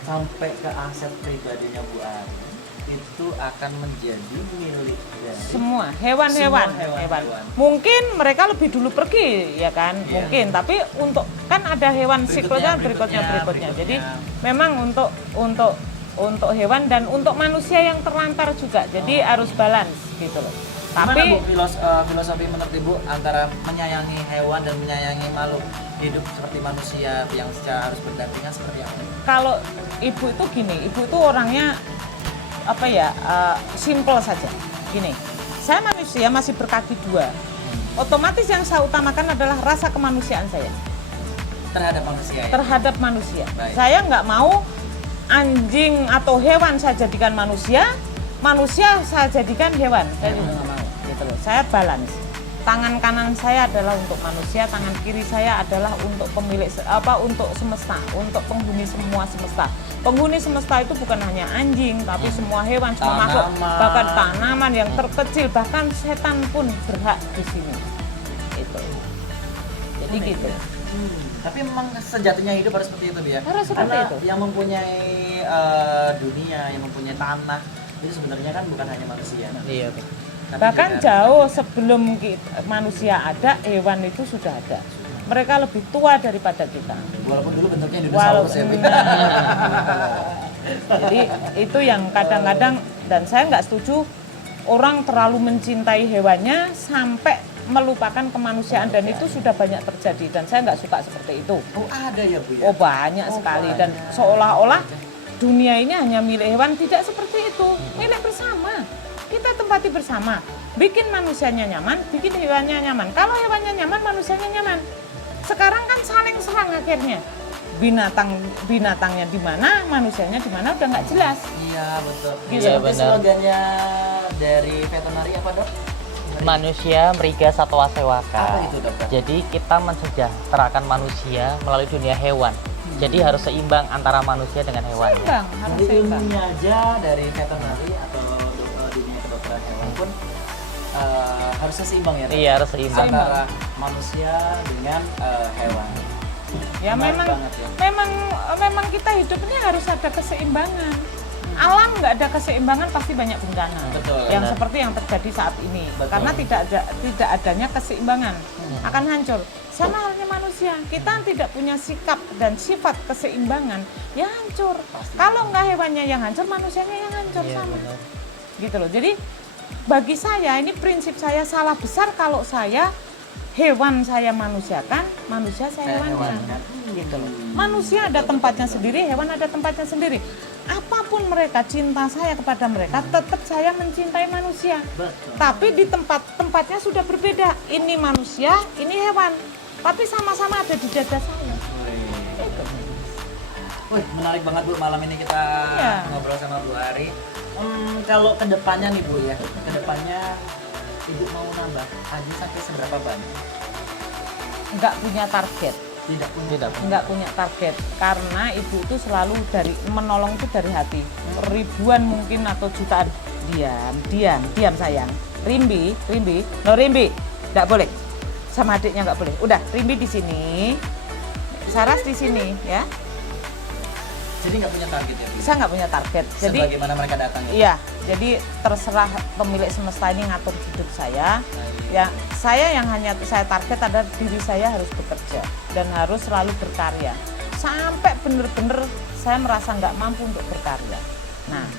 sampai ke aset pribadinya Bu Ari itu akan menjadi milik dari semua hewan-hewan. Mungkin mereka lebih dulu pergi, ya kan? Mungkin, tapi untuk kan ada hewan siklusnya berikutnya. Jadi memang untuk hewan dan untuk manusia yang terlantar juga. Jadi harus balance gitu loh. Tapi Bu, filosofi menurut Ibu antara menyayangi hewan dan menyayangi makhluk hidup seperti manusia yang secara harus berdampingan seperti apa? kalau ibu itu gini, ibu itu orangnya simple saja. Gini, saya manusia masih berkaki 2. Otomatis yang saya utamakan adalah rasa kemanusiaan saya Terhadap manusia ya? terhadap manusia. Baik. Saya nggak mau anjing atau hewan saya jadikan manusia saya jadikan hewan. Saya juga nggak mau. Gitu loh. Saya balance. Tangan kanan saya adalah untuk manusia, tangan kiri saya adalah untuk pemilik untuk semesta, untuk penghuni semua semesta. Penghuni semesta itu bukan hanya anjing, tapi semua hewan, semua makhluk, bahkan tanaman yang terkecil, bahkan setan pun berhak di sini. Itu. Jadi gitu. Tapi memang sejatinya hidup harus seperti itu, Bu ya. Harus seperti Karena itu. yang mempunyai dunia, yang mempunyai tanah itu sebenarnya kan bukan hanya manusia. Iya. Tapi Bahkan juga jauh sebelum manusia ada, hewan itu sudah ada. Mereka lebih tua daripada kita. walaupun dulu bentuknya dinosaurus ya, Bu. Jadi itu yang kadang-kadang, dan saya nggak setuju orang terlalu mencintai hewannya sampai melupakan kemanusiaan, dan itu sudah banyak terjadi, dan saya nggak suka seperti itu. Oh, ada ya, Bu ya. Oh banyak sekali, dan seolah-olah dunia ini hanya milik hewan. Tidak seperti itu, milik bersama. Kita tempati bersama, bikin manusianya nyaman, bikin hewannya nyaman. Kalau hewannya nyaman, manusianya nyaman. Sekarang kan saling serang akhirnya. Binatangnya di mana, manusianya di mana udah nggak jelas. Iya, betul. Iya, Seperti benar. slogannya dari veterinary apa, Dok? Manusia meriga satwa sewaka. Apa itu, Dokter? Jadi kita mensejahterakan manusia melalui dunia hewan. Jadi harus seimbang antara manusia dengan hewannya. Seimbang, harus Jadi seimbang. ilmunya aja dari veterinary atau dunia kedokteran hewan pun harusnya seimbang ya. Iya, harus seimbang. Antara manusia dengan hewan. Ya Menarik memang banget ya. memang kita hidupnya harus ada keseimbangan. Alam nggak ada keseimbangan pasti banyak bencana. Betul. Yang Benar. seperti yang terjadi saat ini. Betul. Karena tidak adanya keseimbangan akan hancur. Sama halnya manusia, kita tidak punya sikap dan sifat keseimbangan, ya hancur. Pasti. Kalau nggak hewannya yang hancur, manusianya yang hancur Iya, sama. benar. Gitu loh. Jadi bagi saya ini prinsip saya salah besar kalau saya hewan saya manusiakan, manusia saya hewankan. hewankan. Gitu loh. Manusia ada tempatnya sendiri, hewan ada tempatnya sendiri. Apapun mereka, cinta saya kepada mereka, tetap saya mencintai manusia. Betul. Tapi di tempatnya sudah berbeda. Ini manusia, ini hewan. Tapi sama-sama ada di dada saya. Gitu. Wih, menarik banget Bu, malam ini kita Iya. ngobrol sama Bu Ari. Kalau kedepannya nih Bu ya, kedepannya Ibu mau nambah haji sampai seberapa banyak? Nggak punya target. Tidak punya. Tidak. Nggak punya target. Karena ibu itu selalu dari menolong itu dari hati. Ribuan mungkin atau jutaan. Diam sayang. Rimbi. No Rimbi, nggak boleh. Sama adiknya nggak boleh. Udah, Rimbi di sini. Saras di sini ya. Jadi nggak punya target ya Bu? Saya nggak punya target. Jadi Sebagaimana mereka datang ya? iya, jadi terserah pemilik semesta ini ngatur hidup saya. Ya, saya yang hanya saya target adalah diri saya harus bekerja dan harus selalu berkarya. Sampai benar-benar saya merasa nggak mampu untuk berkarya. Nah,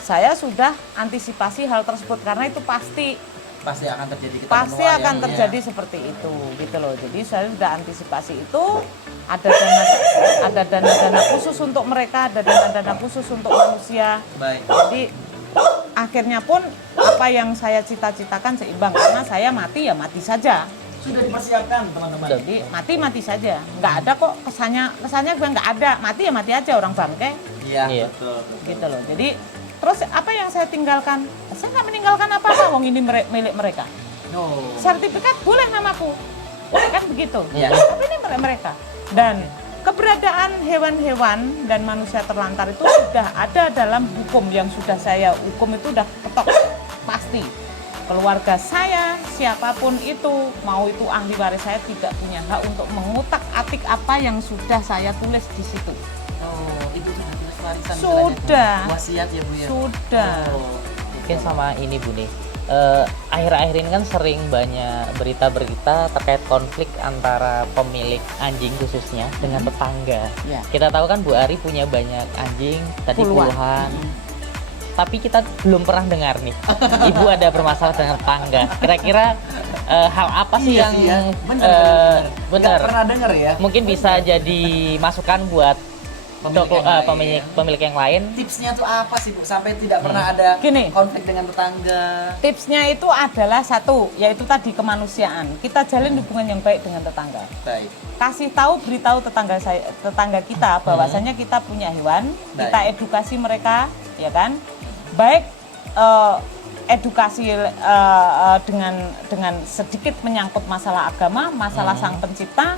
saya sudah antisipasi hal tersebut karena itu pasti Akan terjadi kita pasti menua akan yang- terjadi seperti itu gitu loh. Jadi saya sudah antisipasi itu, ada dana khusus untuk mereka, ada dana khusus untuk manusia. Baik. Jadi akhirnya pun apa yang saya cita-citakan seimbang karena saya mati ya mati saja. Sudah dipersiapkan teman-teman. Jadi mati saya. Nggak ada kok kesannya gue nggak ada. Mati ya mati aja orang bangke Iya, Iya. betul. gitu loh. Jadi terus apa yang saya tinggalkan? Saya nggak meninggalkan apa-apa. Wong ini milik mereka. No. Sertifikat boleh namaku. Kan begitu. Iya. Tapi ini milik mereka. Dan keberadaan hewan-hewan dan manusia terlantar itu sudah ada dalam hukum yang sudah saya hukum itu udah ketok pasti. Keluarga saya, siapapun itu, mau itu ahli waris saya tidak punya hak untuk mengutak-atik apa yang sudah saya tulis di situ. Oh, Ibu sudah tulis warisan Sudah. istilahnya. Wasiat ya Bu ya? Sudah. Oh. Mungkin sama ini Bu nih. Akhir-akhir ini kan sering banyak berita-berita terkait konflik antara pemilik anjing khususnya dengan tetangga. Ya. Kita tahu kan Bu Ari punya banyak anjing, tadi puluhan. Tapi kita belum pernah dengar nih, Ibu ada bermasalah dengan tetangga. Kira-kira hal apa sih Iya yang sih ya. Benar. benar? Nggak pernah dengar ya? Mungkin bisa jadi masukan buat pemilik yang lain. Tipsnya tuh apa sih Bu sampai tidak pernah ada Gini. konflik dengan tetangga? Tipsnya itu adalah satu, yaitu tadi kemanusiaan. Kita jalin hubungan yang baik dengan tetangga. Baik. Kasih tahu, beritahu tetangga kita bahwasanya kita punya hewan, kita edukasi mereka, ya kan? Baik edukasi dengan sedikit menyangkut masalah agama, masalah Sang Pencipta,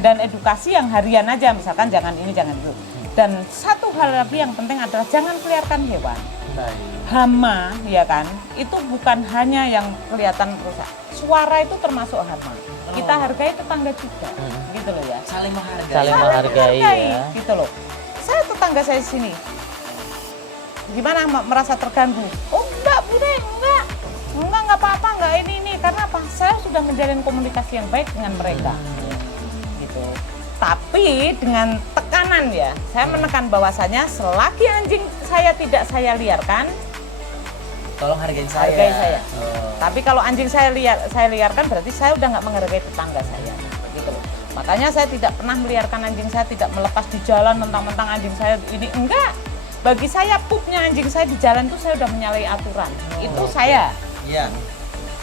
dan edukasi yang harian aja, misalkan jangan ini, jangan itu. Dan satu hal lagi yang penting adalah jangan peliharkan hewan. Baik. Hama, ya kan, itu bukan hanya yang kelihatan rusak. Suara itu termasuk hama. Kita hargai tetangga juga, gitu loh ya. Saling menghargai. Saling menghargai ya. Gitu loh. Saya tetangga saya sini. Gimana merasa terganggu? Oh enggak, Bude, enggak apa-apa, enggak ini. Karena apa? Saya sudah menjalin komunikasi yang baik dengan mereka. Gitu. Tapi dengan tekanan ya, saya menekan bahwasanya selagi anjing saya tidak saya liarkan, Tolong hargain saya. hargai saya. Oh. Tapi kalau anjing saya liarkan berarti saya udah nggak menghargai tetangga saya, gitu loh. Makanya saya tidak pernah meliarkan anjing saya, tidak melepas di jalan mentang-mentang anjing saya ini enggak. Bagi saya pupnya anjing saya di jalan itu saya udah menyalahi aturan. Itu saya. Iya.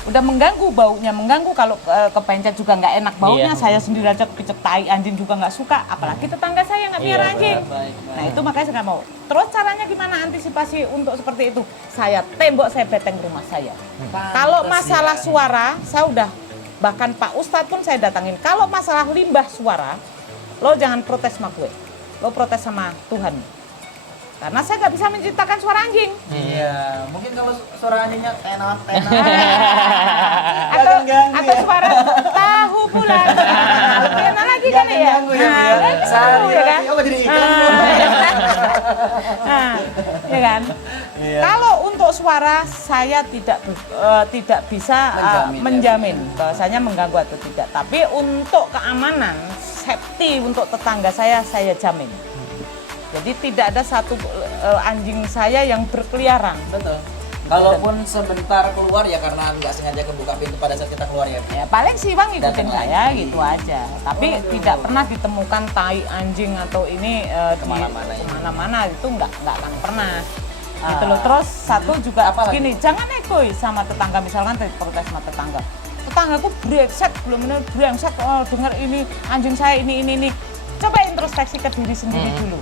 Udah mengganggu, baunya mengganggu, kalau kepencet juga nggak enak baunya. Iya. Saya sendiri aja picek tai anjing juga nggak suka, apalagi tetangga saya nggak piara Iya, anjing. Baik. Nah itu makanya saya nggak mau. Terus caranya gimana antisipasi untuk seperti itu? Saya tembok, saya beteng rumah saya. Kalau masalah suara, saya udah, bahkan Pak Ustadz pun saya datangin. Kalau masalah limbah suara, lo jangan protes sama gue, lo protes sama Tuhan. Karena saya nggak bisa menciptakan suara anjing. Iya, mungkin kalau suara anjingnya tenot. atau ganggu atau ya. suara tahu bulan. Lebih enak lagi kan ya? Ganggu ya, Bu, ya. Kan Sehari gitu, ya kan? lagi, oh jadi iklan. Ya kan? Iya. Kalau untuk suara saya tidak bisa menjamin bahwasanya mengganggu atau tidak. Tapi untuk keamanan, safety untuk tetangga saya jamin. Jadi tidak ada satu anjing saya yang berkeliaran. Betul. Kalaupun sebentar keluar ya karena nggak sengaja kebuka pintu pada saat kita keluar ya. Ya paling siwang ngikutin Datang saya lagi. gitu aja. Tapi Waduh. tidak pernah ditemukan tai anjing atau ini Kemana-mana ya. kemana-mana itu nggak akan pernah. Gitu loh. Terus satu juga Apa lagi? gini, jangan egois sama tetangga, misalkan protes sama tetangga. Tetanggaku brengsek, belum benar brengsek, dengar ini anjing saya ini. Coba introspeksi ke diri sendiri dulu.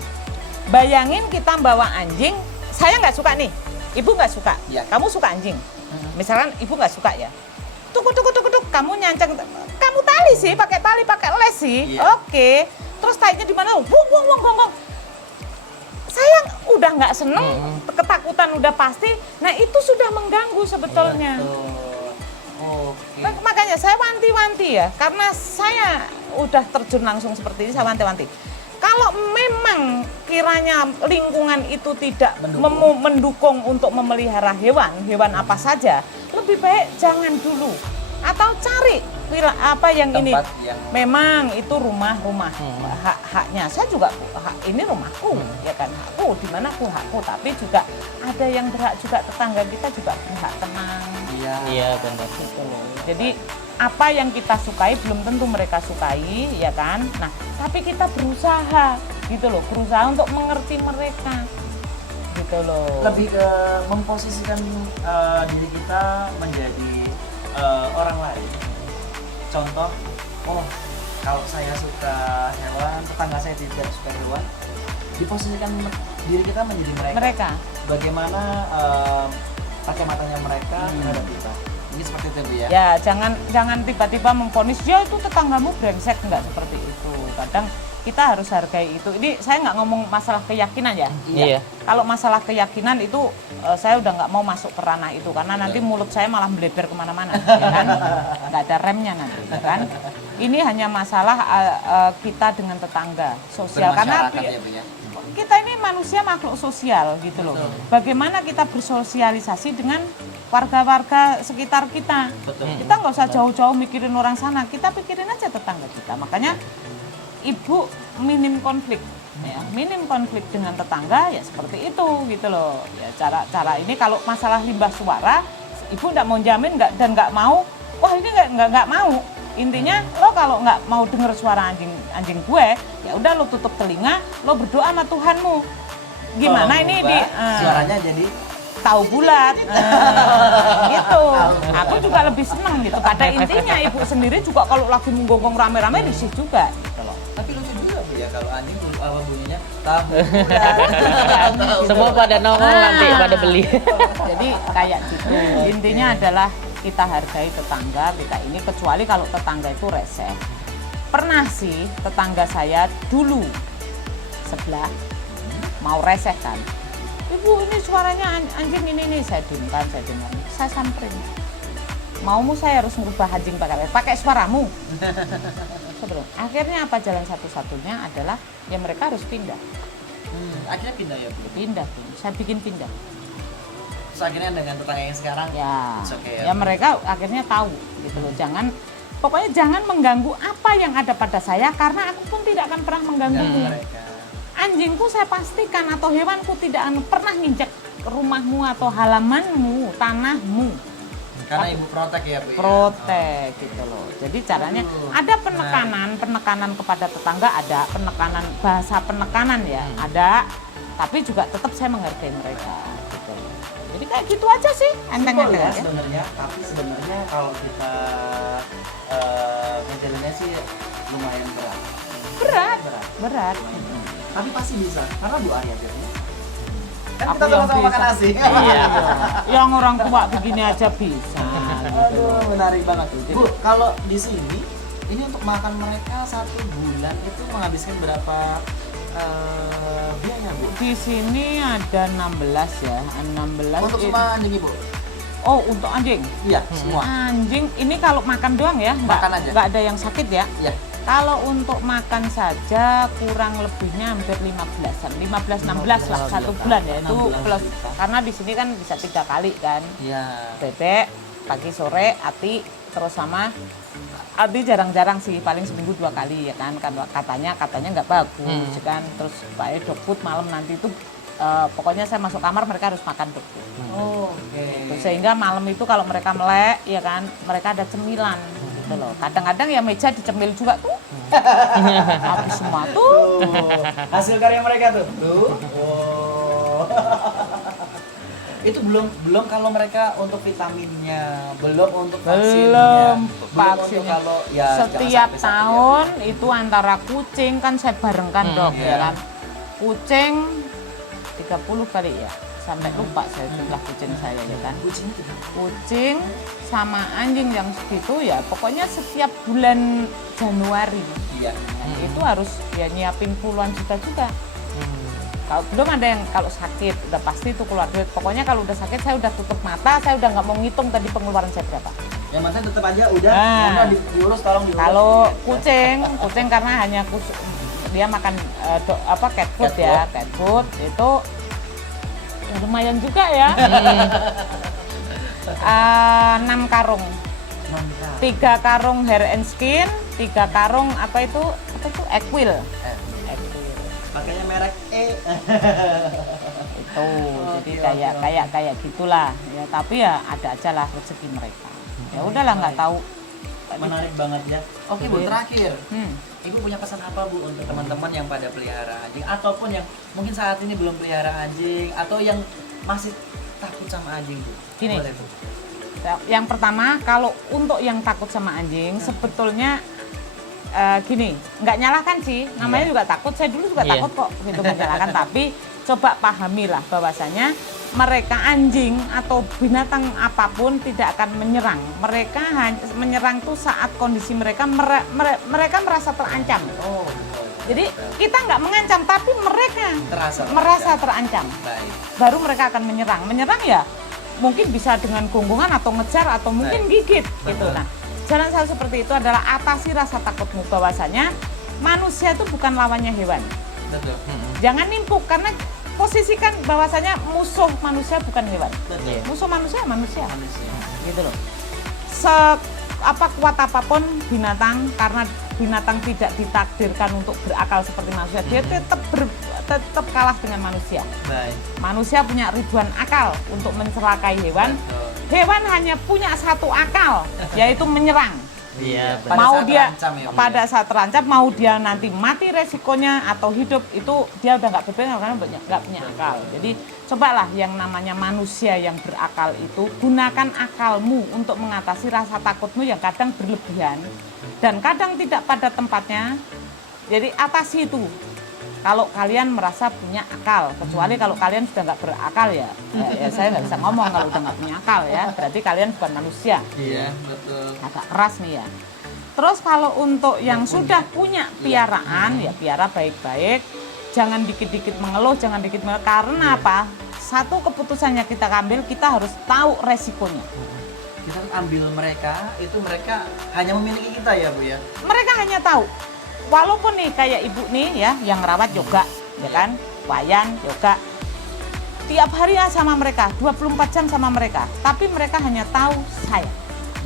Bayangin kita bawa anjing, saya nggak suka nih, ibu nggak suka, Ya. kamu suka anjing. Misalkan ibu nggak suka ya, tuk, kamu nyancang, kamu tali sih, pakai tali, pakai les sih, Iya. oke. Terus talinya di mana? Wong. Saya udah nggak seneng, ketakutan udah pasti. Nah itu sudah mengganggu sebetulnya. Oke. Makanya saya wanti-wanti ya, karena saya udah terjun langsung seperti ini, saya wanti-wanti. Kalau memang kiranya lingkungan itu tidak mendukung untuk memelihara hewan apa saja, lebih baik jangan dulu. Atau cari apa yang ini. Tempat yang- Memang itu rumah haknya. Saya juga ini rumahku, ya kan hakku. Di mana hakku, tapi juga ada yang berhak juga, tetangga kita juga berhak tenang. Iya benar. Gitu loh. Jadi apa yang kita sukai belum tentu mereka sukai, ya kan? Nah, tapi kita berusaha gitu loh, berusaha untuk mengerti mereka. Gitu loh. Lebih ke memposisikan diri kita menjadi orang lain. Contoh, kalau saya suka hewan, tetangga saya tidak suka hewan, diposisikan diri kita menjadi mereka. Bagaimana kacamatanya mereka terhadap kita. Ini seperti itu, Bu, ya. Ya, jangan tiba-tiba memvonis ya itu tetanggamu brengsek, enggak seperti itu. Kadang kita harus hargai itu. Ini saya nggak ngomong masalah keyakinan ya. Iya. Kalau masalah keyakinan itu saya udah nggak mau masuk ke ranah itu karena nanti mulut saya malah melebar kemana-mana, ya kan? Nggak ada remnya nanti, ya kan? Ini hanya masalah kita dengan tetangga sosial karena Bermasyarakat ya, Bu, ya. kita ini manusia makhluk sosial gitu loh. Bagaimana kita bersosialisasi dengan warga-warga sekitar kita. Betul. Kita nggak usah jauh-jauh mikirin orang sana, kita pikirin aja tetangga kita. Makanya ibu minim konflik, ya minim konflik dengan tetangga ya seperti itu gitu loh. Ya cara ini kalau masalah limbah suara, ibu nggak mau jamin dan nggak mau. Wah ini nggak mau. Intinya lo kalau nggak mau dengar suara anjing gue, ya udah lo tutup telinga, lo berdoa sama Tuhanmu. Gimana Kalau ini berubah, suaranya jadi tahu bulat, gitu. Aku juga lebih seneng gitu. Pada intinya ibu sendiri juga kalau lagi menggonggong rame-rame risih juga. Gitu loh. tapi lucu juga, Bu, ya kalau anjing bunyinya tahu bulat. Semua pada nongol nanti pada beli. Jadi kayak gitu. Intinya adalah kita hargai tetangga kita ini, kecuali kalau tetangga itu reseh. Pernah sih tetangga saya dulu sebelah mau reseh kan. Ibu ini suaranya anjing ini saya dengar. Saya samperin. Maumu saya harus merubah anjing pakai suaramu. Sebelum akhirnya apa jalan satu-satunya adalah ya mereka harus pindah. Akhirnya pindah ya, Bu. Pindah. Saya bikin pindah. Terus akhirnya dengan tetangga yang sekarang Ya, it's okay, ya mereka akhirnya tahu gitu loh. Pokoknya jangan mengganggu apa yang ada pada saya karena aku pun tidak akan pernah mengganggumu. mereka. Anjingku saya pastikan atau hewanku tidak akan pernah nginjak rumahmu atau halamanmu, tanahmu. Karena ibu protek ya, Bu. Ya? Protek gitu loh. Jadi caranya ada penekanan kepada tetangga, ada bahasa penekanan ya, ada. Tapi juga tetap saya menghargai mereka gitu loh. Jadi kayak gitu aja sih, enteng-enteng Simpel ya aja. sebenarnya, tapi sebenarnya kalau kita ngejalinnya sih lumayan berat. Berat. Tapi pasti bisa, karena doa ya, Bu. Kan Aku kita yang sama-sama makan bisa. nasi. Iya. Yang orang tua begini aja bisa. Aduh, menarik banget. Bu, kalau di sini ini untuk makan mereka 1 bulan itu menghabiskan berapa biaya Bu? Di sini ada 16 ya, 16 Untuk semua anjing Ibu? Oh, untuk anjing. Iya, semua. Anjing ini kalau makan doang ya, Makan aja. nggak ada yang sakit ya. Iya. Kalau untuk makan saja kurang lebihnya hampir 15-an, 15-16 lah 15 satu juta. bulan ya itu 16 plus juta. karena di sini kan bisa 3 kali kan, Iya. bebek pagi sore, ati terus sama ati jarang-jarang sih paling seminggu 2 kali ya kan, katanya nggak bagus kan, terus pakai dog food malam nanti itu pokoknya saya masuk kamar mereka harus makan dog food. Oh, oke. Sehingga malam itu kalau mereka melek ya kan mereka ada cemilan gitu loh. Kadang-kadang ya meja dicemil juga tuh. Habis semua tuh. Hasil karya mereka tuh. Oh. Itu belum kalau mereka untuk vitaminnya, belum untuk vaksinnya. Belum Untuk vaksinnya. kalau ya Setiap jangan sampai tahun itu antara kucing kan saya barengkan dok iya. ya kan. Kucing 30 kali ya. Sampai lupa saya jumlah kucing saya ya kan. kucingnya tidak. Kucing sama anjing yang segitu ya pokoknya setiap bulan Januari Iya. itu harus ya nyiapin puluhan juta juga. Kalau belum ada yang kalau sakit udah pasti itu keluar duit. Pokoknya kalau udah sakit saya udah tutup mata, saya udah nggak mau ngitung tadi pengeluaran saya berapa. Yang penting tetap aja udah Nah. mohon diurus, tolong diurus. Kalau kucing karena hanya dia makan cat food ya, cat food itu ya lumayan juga ya. 6 karung. Mantap. 3 karung hair and skin, 3 karung apa itu Equil. Equil. Pakainya merek E. Itu Oke, jadi kayak gitulah ya, tapi ya ada aja lah rezeki mereka. Ya udahlah nggak tahu. Menarik banget ya. Oke Bu, Iya. terakhir. Hmm. Ibu punya pesan apa Bu untuk teman-teman yang pada pelihara anjing ataupun yang mungkin saat ini belum pelihara anjing atau yang masih takut sama anjing Bu? Gini. Boleh, Bu. Yang pertama kalau untuk yang takut sama anjing sebetulnya gini, nggak nyalahkan sih, namanya juga takut. Saya dulu juga Iya. takut kok gitu menyalahkan, tapi coba pahamilah bahwasanya mereka anjing atau binatang apapun tidak akan menyerang. Mereka menyerang tuh saat kondisi mereka mereka merasa terancam. Oh, Jadi kita nggak mengancam, tapi mereka merasa terancam. baik. Baru mereka akan menyerang. Menyerang ya mungkin bisa dengan gonggongan atau ngejar atau mungkin gigit gitu. Betul. Nah, jalan satu seperti itu adalah atasi rasa takutmu bahwasanya manusia itu bukan lawannya hewan. Betul. Jangan nimpuk karena posisikan bahwasanya musuh manusia bukan hewan. Betul. Iya. Musuh manusia manusia. Manusia. Gitu loh. Kuat apapun binatang, karena binatang tidak ditakdirkan untuk berakal seperti manusia, dia tetap kalah dengan manusia. Baik. Manusia punya ribuan akal untuk mencelakai hewan. Betul. Hewan hanya punya satu akal, yaitu menyerang. Iya, Pada Mau saat dia terancam ya, Bu, ya? pada saat terancam, mau dia nanti mati resikonya atau hidup, itu dia udah nggak berpikir karena nggak punya akal. Jadi cobalah yang namanya manusia yang berakal itu, gunakan akalmu untuk mengatasi rasa takutmu yang kadang berlebihan dan kadang tidak pada tempatnya. Jadi atasi itu. Kalau kalian merasa punya akal, kecuali kalau kalian sudah nggak berakal ya saya nggak bisa ngomong kalau udah nggak punya akal ya, berarti kalian bukan manusia. Iya, betul. Agak keras nih ya. Terus kalau untuk yang sudah punya piaraan, ya piara baik-baik, jangan dikit-dikit mengeluh, jangan dikit mengeluh, karena apa? Satu keputusannya kita ambil, kita harus tahu resikonya. Kita ambil mereka, itu mereka hanya memiliki kita ya Bu ya? Mereka hanya tahu. Walaupun nih kayak ibu nih ya yang rawat yoga, ya kan, Wayan yoga, tiap hari ya sama mereka, 24 jam sama mereka, tapi mereka hanya tahu saya.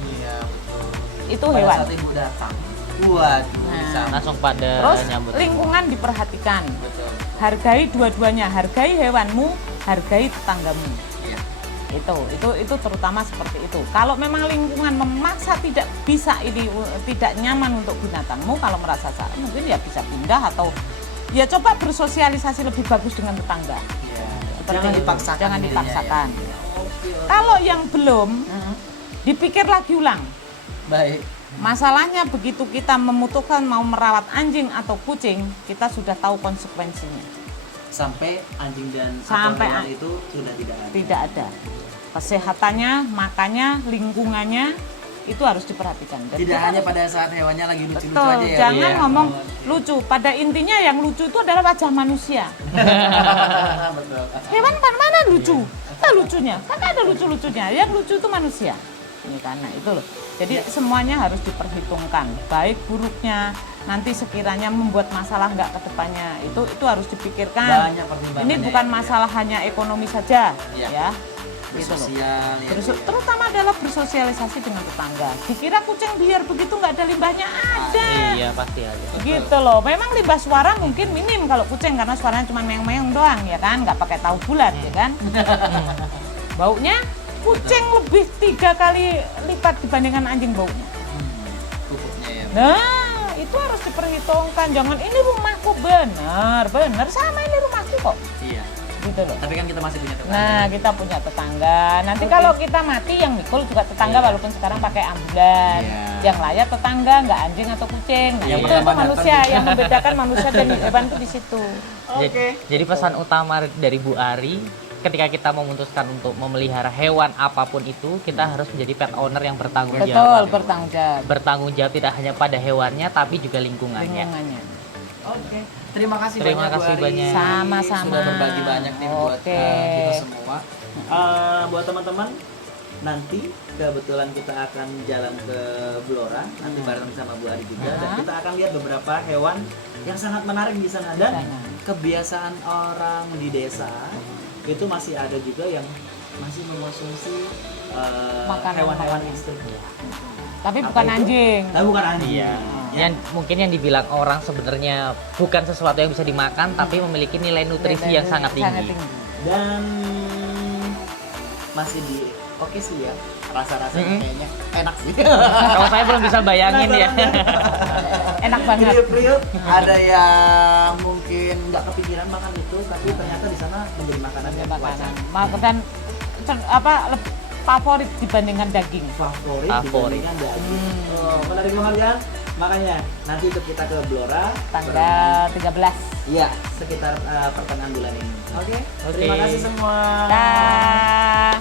Iya, betul. Itu Pada hewan. saat ibu datang, waduh, Nah. bisa. Langsung pada Terus nyambut. lingkungan diperhatikan, Betul. hargai dua-duanya, hargai hewanmu, hargai tetanggamu. Iya. Itu terutama seperti itu. Kalau memang lingkungan memaksa tidak bisa tidak nyaman untuk binatangmu, kalau merasa salah mungkin ya bisa pindah atau ya coba bersosialisasi lebih bagus dengan tetangga. Iya. Seperti Jangan itu. dipaksakan. Jangan dirinya, dipaksakan. ya. Oke. Kalau yang belum, dipikir lagi ulang. Baik. Masalahnya begitu kita memutuskan mau merawat anjing atau kucing, kita sudah tahu konsekuensinya. Sampai anjing dan Sampai atau hewan itu sudah tidak ada. Tidak ada. Kesehatannya, makannya, lingkungannya, itu harus diperhatikan. Dan Tidak kita hanya pada saat hewannya lagi lucu-lucu betul, aja ya. jangan Iya. ngomong lucu. Pada intinya yang lucu itu adalah wajah manusia. Betul. Hewan mana lucu? Apa lucunya? Kan ada lucu-lucunya. Yang lucu itu manusia. Ya, karena itu loh. Jadi semuanya harus diperhitungkan. Baik buruknya, nanti sekiranya membuat masalah nggak ke depannya. Itu harus dipikirkan. Banyak pertimbangannya. Ini bukan masalah hanya ekonomi saja, Iya. ya. Gitu loh. Sosial ya. Bu, ya. Terutama adalah bersosialisasi dengan tetangga. Dikira kucing biar begitu nggak ada limbahnya, ada. Iya pasti ada. Gitu loh. Memang limbah suara mungkin minim kalau kucing karena suaranya cuma meong-meong doang ya kan, nggak pakai tahu bulat ya kan. Baunya kucing lebih 3 kali lipat dibandingkan anjing baunya. Pupuknya ya. Nah, itu harus diperhitungkan. Jangan ini rumahku, benar sama ini rumahku kok. Iya. Gitu loh. Tapi kan kita masih punya tetangga. Nah, kita punya tetangga. Nanti kalau kita mati yang mikul juga tetangga walaupun sekarang pakai ambulan. Iya. Yang layak tetangga, nggak anjing atau kucing. Nah, Yang itu pertama manusia datang. yang membedakan manusia dan hewan itu di situ. Jadi pesan utama dari Bu Ari, ketika kita memutuskan untuk memelihara hewan apapun itu, kita harus menjadi pet owner yang bertanggung Betul, jawab. bertanggung jawab. Bertanggung jawab tidak hanya pada hewannya, tapi juga lingkungannya. Lingkungannya. Oke. Terima kasih Terima banyak Bu kasih Ari. banyak. Sama-sama. Sudah berbagi banyak nih buat Oke. kita semua. Buat teman-teman, nanti kebetulan kita akan jalan ke Blora, nanti bareng sama Bu Ari juga, dan kita akan lihat beberapa hewan yang sangat menarik di sana, dan kebiasaan orang di desa itu masih ada juga yang masih mengonsumsi Makanan hewan-hewan hewan. ekstrim. Tapi Apa bukan itu? anjing. Bukan anjing. Iya. Ya. Yang mungkin yang dibilang orang sebenarnya bukan sesuatu yang bisa dimakan, tapi memiliki nilai nutrisi yang sangat tinggi. Dan masih di oke sih ya, rasa-rasanya kayaknya enak sih. Kalau saya belum bisa bayangin ya. Enak banget. Kriuk-kriuk, ada yang mungkin nggak kepikiran makan itu, tapi ternyata di sana menjadi makanan yang Makanan. wajar. Dan favorit dibandingkan daging. Favorit Favorit. dibandingkan daging. Menarik banget ya. Makanya nanti itu kita ke Blora Tanggal 13. Iya, sekitar pertengahan bulan ini. Oke. Oke. Terima kasih semua. Dah.